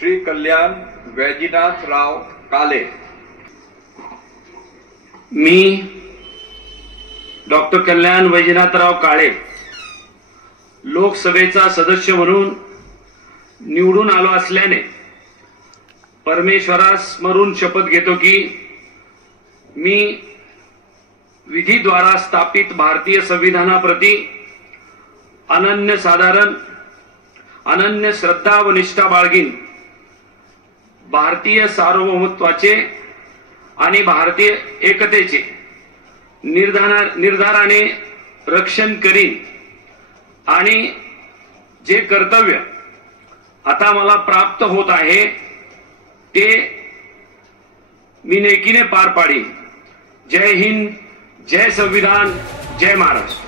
श्री कल्याण वैजनाथराव काळे। मी doctor कल्याण वैजनाथराव काळे लोकसभेचा सदस्य म्हणून निवडून आलो असल्याने परमेश्वरास स्मरून शपथ घेतो की मी विधीद्वारा स्थापित भारतीय संविधानाप्रती अनन्यसाधारण अनन्य श्रद्धा व निष्ठा बाळगीन, भारतीय सार्वभौमत्वाचे आणि भारतीय एकतेचे निर्धाराने रक्षण करीन आणि जे कर्तव्य आता मला प्राप्त होत आहे ते मी नेकीने पार पाडीन। जय हिंद, जय संविधान, जय महाराष्ट्र।